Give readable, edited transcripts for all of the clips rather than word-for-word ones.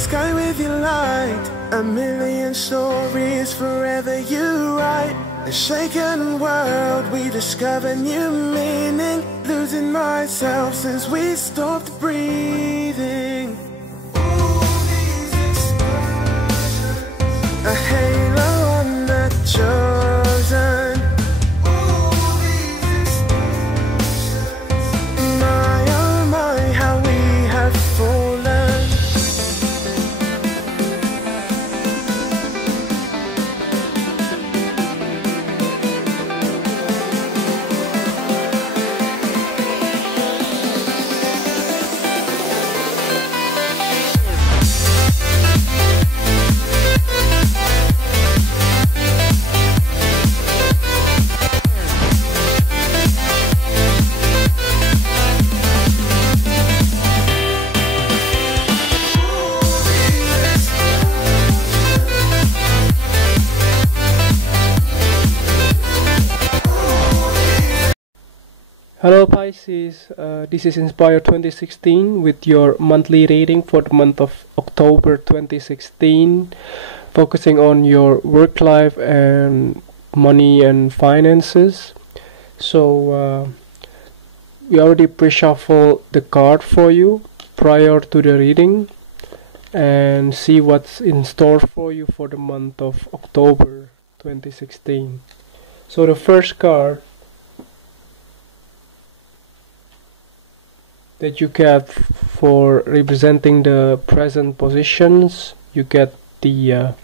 sky with your light. A million stories forever you write. A shaken world, we discover new meaning. Losing myself since we stopped breathing. A halo on the chosen. My oh my, how we have fallen. Hello Pisces, this is Inspire 2016 with your monthly reading for the month of October 2016, focusing on your work life and money and finances. So we already pre-shuffled the card for you prior to the reading and see what's in store for you for the month of October 2016. So the first card that you get for representing the present positions, you get the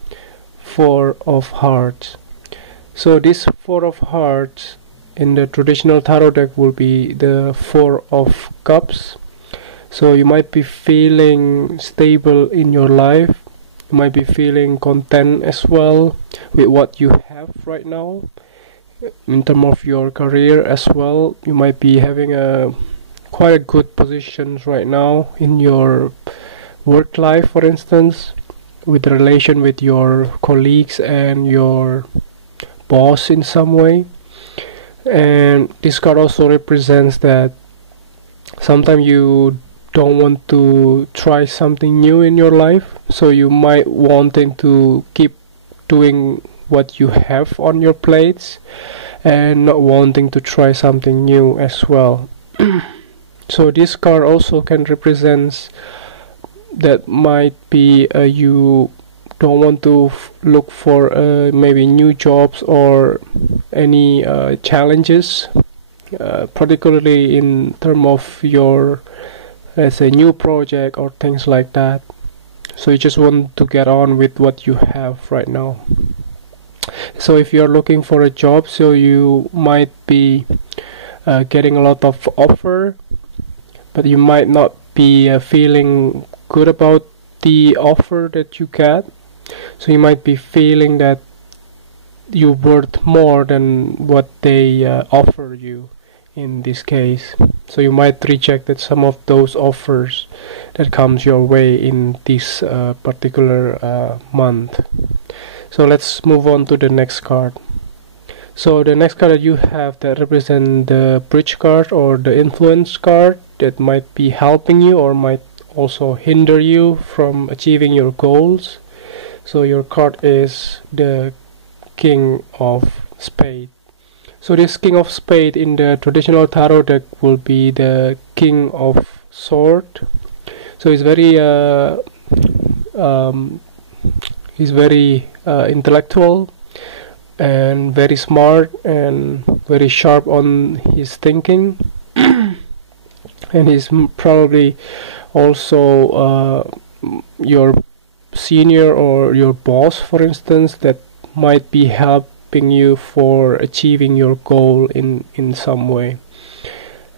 Four of Hearts. So this Four of Hearts in the traditional tarot deck will be the Four of Cups. So you might be feeling stable in your life, you might be feeling content as well with what you have right now. In terms of your career as well, you might be having quite a good positions right now in your work life, for instance, with the relation with your colleagues and your boss in some way. And this card also represents that sometimes you don't want to try something new in your life, so you might wanting to keep doing what you have on your plates and not wanting to try something new as well. So this card also can represent that might be you don't want to look for maybe new jobs or any challenges, particularly in terms of your, let's say, new project or things like that. So you just want to get on with what you have right now. So if you're looking for a job, so you might be getting a lot of offer, but you might not be feeling good about the offer that you get. So you might be feeling that you're worth more than what they offer you in this case. So you might reject some of those offers that comes your way in this particular month. So let's move on to the next card. So the next card that you have that represent the bridge card or the influence card that might be helping you or might also hinder you from achieving your goals. So your card is the King of Spades. So this King of Spades in the traditional tarot deck will be the King of Swords. So he's very intellectual and very smart and very sharp on his thinking. And he's probably also your senior or your boss, for instance, that might be helping you for achieving your goal in some way.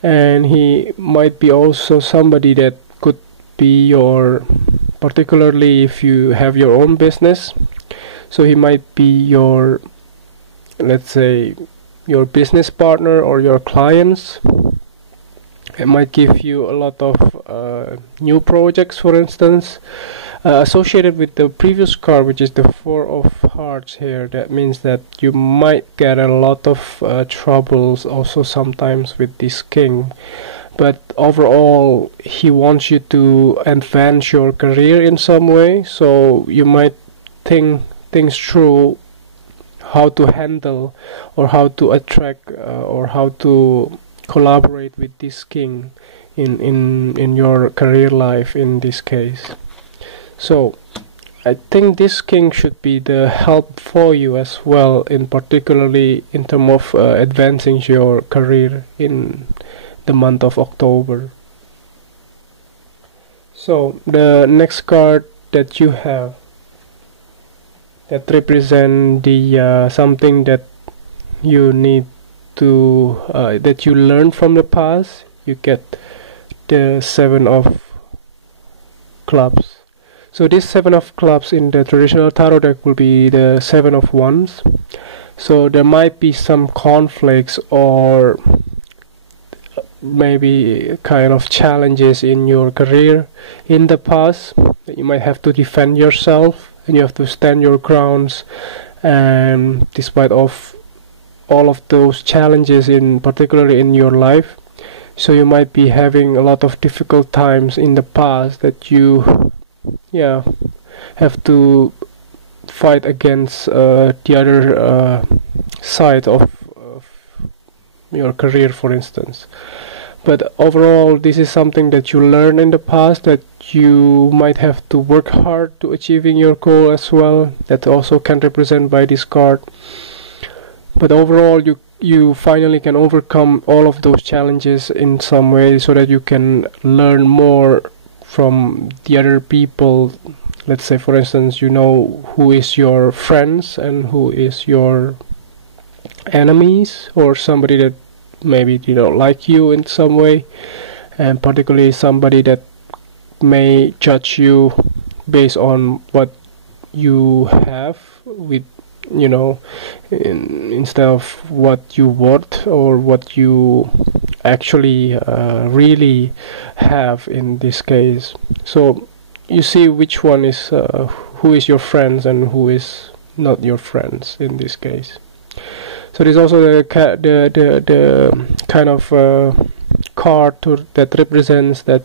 And he might be also somebody that could be your, particularly if you have your own business, so he might be your, let's say, your business partner or your clients. It might give you a lot of new projects, for instance, associated with the previous card, which is the Four of Hearts here. That means that you might get a lot of troubles also sometimes with this king, but overall he wants you to advance your career in some way, so you might think things through how to handle or how to attract or how to collaborate with this king in your career life in this case. So I think this king should be the help for you as well, in particularly in terms of advancing your career in the month of October. So the next card that you have that represent the something that you need to that you learn from the past, you get the 7 of clubs. So this 7 of clubs in the traditional tarot deck will be the 7 of wands. So there might be some conflicts or maybe kind of challenges in your career in the past that you might have to defend yourself, and you have to stand your grounds, and despite of all of those challenges in particularly in your life. So you might be having a lot of difficult times in the past that you have to fight against the other side of your career, for instance. But overall, this is something that you learned in the past that you might have to work hard to achieving your goal as well. That also can represent by this card. But overall, you finally can overcome all of those challenges in some way, so that you can learn more from the other people. Let's say, for instance, you know who is your friends and who is your enemies, or somebody that maybe don't like you in some way, and particularly somebody that may judge you based on what you have with instead of what you want or what you actually really have in this case. So you see which one is who is your friends and who is not your friends in this case. So there's also the kind of card that represents that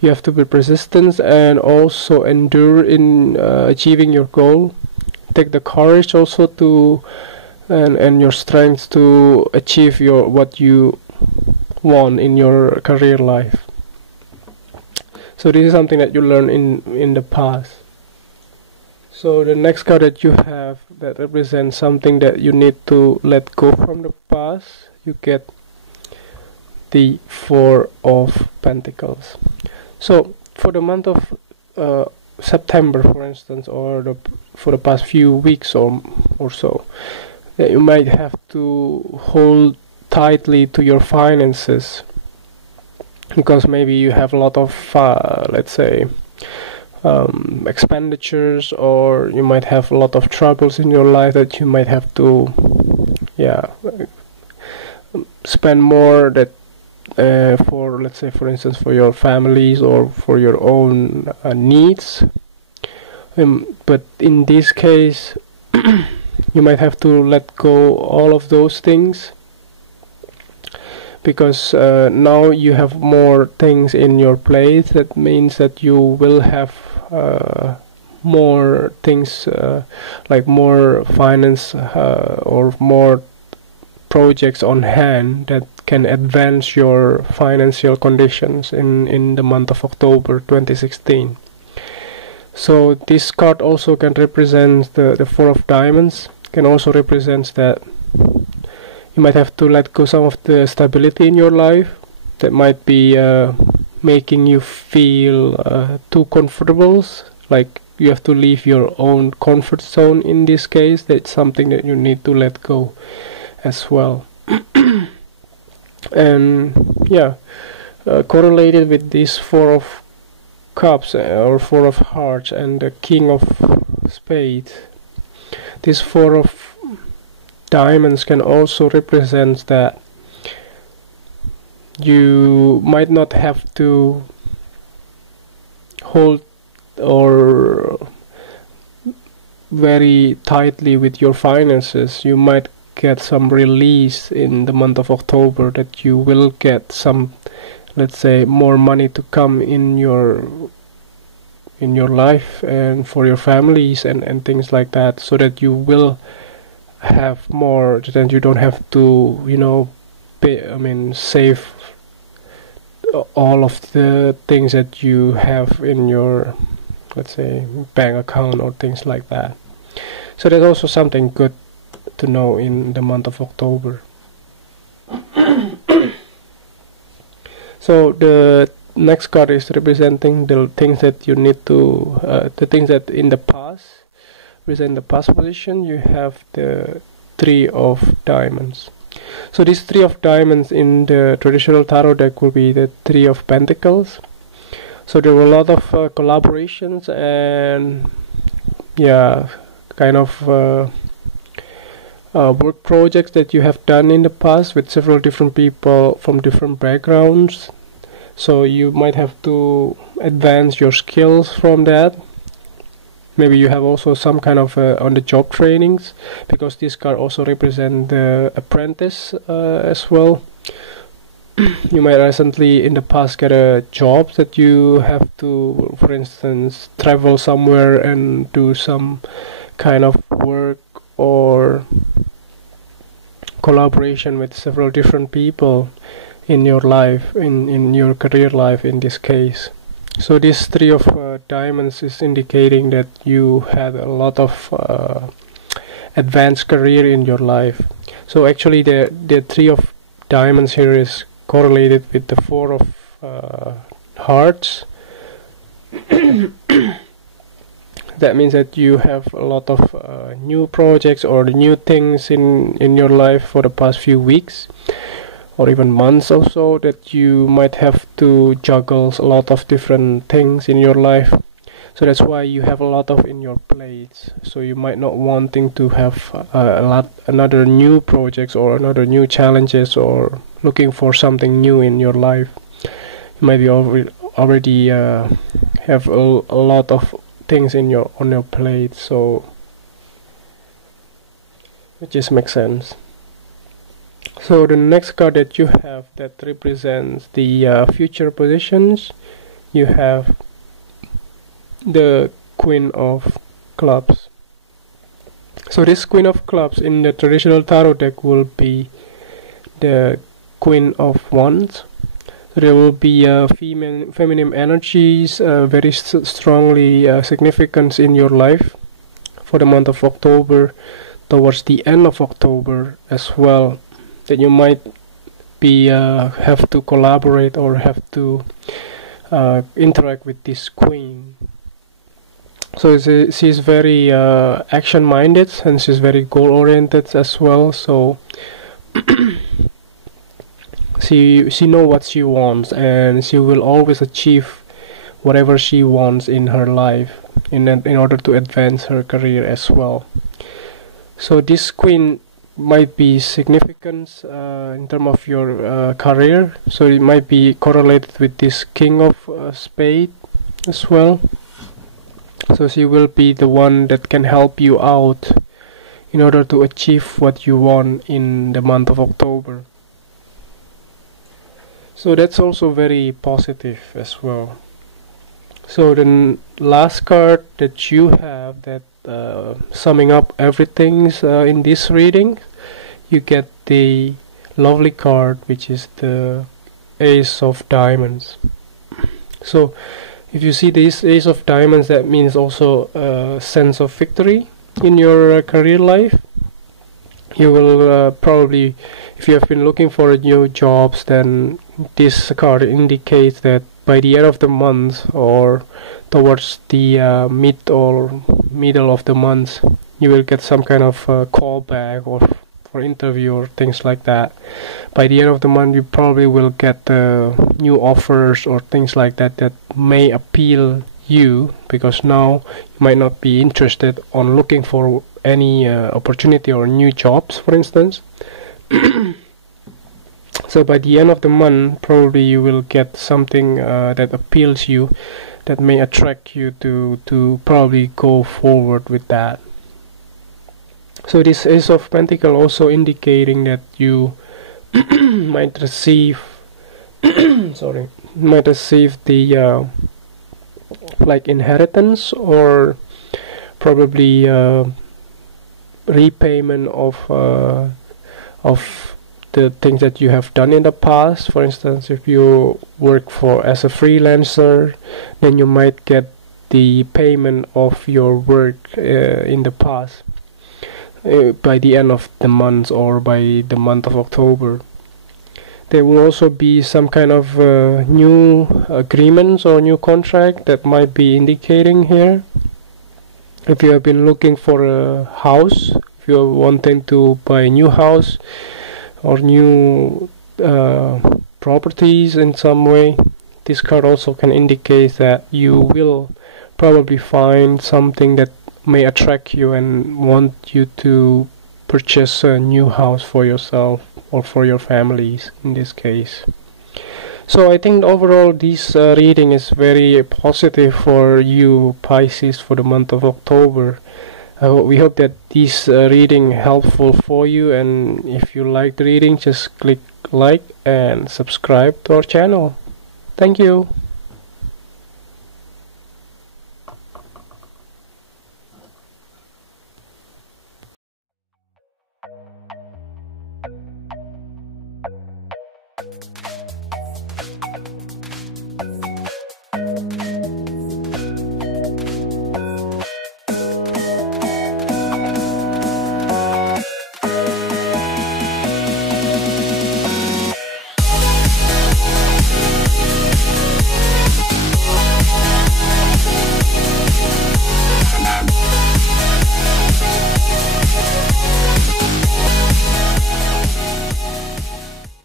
you have to be persistent and also endure in achieving your goal. Take the courage also to and your strength to achieve what you want in your career life. So this is something that you learn in the past. So the next card that you have that represents something that you need to let go from the past, you get the 4 of Pentacles. So for the month of September, for instance, or for the past few weeks or so, that you might have to hold tightly to your finances, because maybe you have a lot of let's say expenditures, or you might have a lot of troubles in your life that you might have to spend more that for, let's say, for instance, for your families or for your own needs. But in this case you might have to let go all of those things, because now you have more things in your plate. That means that you will have more things like more finance or more projects on hand that can advance your financial conditions in the month of October 2016. So this card also can represent the 4 of Diamonds, can also represent that you might have to let go some of the stability in your life that might be making you feel too comfortable, like you have to leave your own comfort zone. In this case, that's something that you need to let go as well. And correlated with this 4 of Cups or 4 of Hearts and the King of Spades, this 4 of Diamonds can also represent that you might not have to hold or very tightly with your finances. You might get some release in the month of October, that you will get some let's say, more money to come in your life and for your families and things like that, so that you will have more, then you don't have to, you know, save all of the things that you have in your, let's say, bank account or things like that. So that's also something good to know in the month of October. So the next card is representing the things that you need to, the things that in the past, present the past position. You have the Three of Diamonds. So this Three of Diamonds in the traditional tarot deck will be the Three of Pentacles. So there were a lot of collaborations and kind of work projects that you have done in the past with several different people from different backgrounds. So you might have to advance your skills from that. Maybe you have also some kind of on the job trainings, because this card also represents the apprentice as well. You might recently in the past get a job that you have to, for instance, travel somewhere and do some kind of work or collaboration with several different people in your life, in your career life in this case. So this Three of Diamonds is indicating that you had a lot of advanced career in your life. So actually the Three of Diamonds here is correlated with the Four of Hearts. That means that you have a lot of new projects or new things in your life for the past few weeks or even months or so, that you might have to juggle a lot of different things in your life. So that's why you have a lot of in your plates. So you might not wanting to have another new projects or another new challenges or looking for something new in your life. You might be already have a lot of things on your plate, so it just makes sense. So the next card that you have that represents the future positions, you have the Queen of Clubs. So this Queen of Clubs in the traditional tarot deck will be the Queen of Wands. There will be feminine energies very strongly significant in your life for the month of October, towards the end of October as well, that you might be have to collaborate or have to interact with this queen. So she's very action-minded and she's very goal-oriented as well. So she knows what she wants, and she will always achieve whatever she wants in her life in order to advance her career as well. So this queen might be significant in terms of your career. So it might be correlated with this King of Spades as well. So she will be the one that can help you out in order to achieve what you want in the month of October. So that's also very positive as well. So the last card that you have that summing up everything in this reading, you get the lovely card, which is the Ace of Diamonds. So if you see this Ace of Diamonds, that means also a sense of victory in your career life. You will probably, if you have been looking for new jobs, then this card indicates that by the end of the month or towards the middle of the month, you will get some kind of call back or for interview or things like that. By the end of the month, you probably will get new offers or things like that that may appeal you, because now you might not be interested on looking for any opportunity or new jobs, for instance. So by the end of the month, probably you will get something that appeals you, that may attract you to probably go forward with that. So this Ace of Pentacles also indicating that you might receive sorry, might receive the like inheritance, or probably repayment of the things that you have done in the past. For instance, if you work for as a freelancer, then you might get the payment of your work in the past by the end of the month, or by the month of October. There will also be some kind of new agreements or new contract that might be indicating here. If you have been looking for a house, if you are wanting to buy a new house or new properties in some way, this card also can indicate that you will probably find something that may attract you and want you to purchase a new house for yourself or for your families in this case. So I think overall this reading is very positive for you Pisces for the month of October. We hope that this reading helpful for you, and if you like the reading, just click like and subscribe to our channel. Thank you.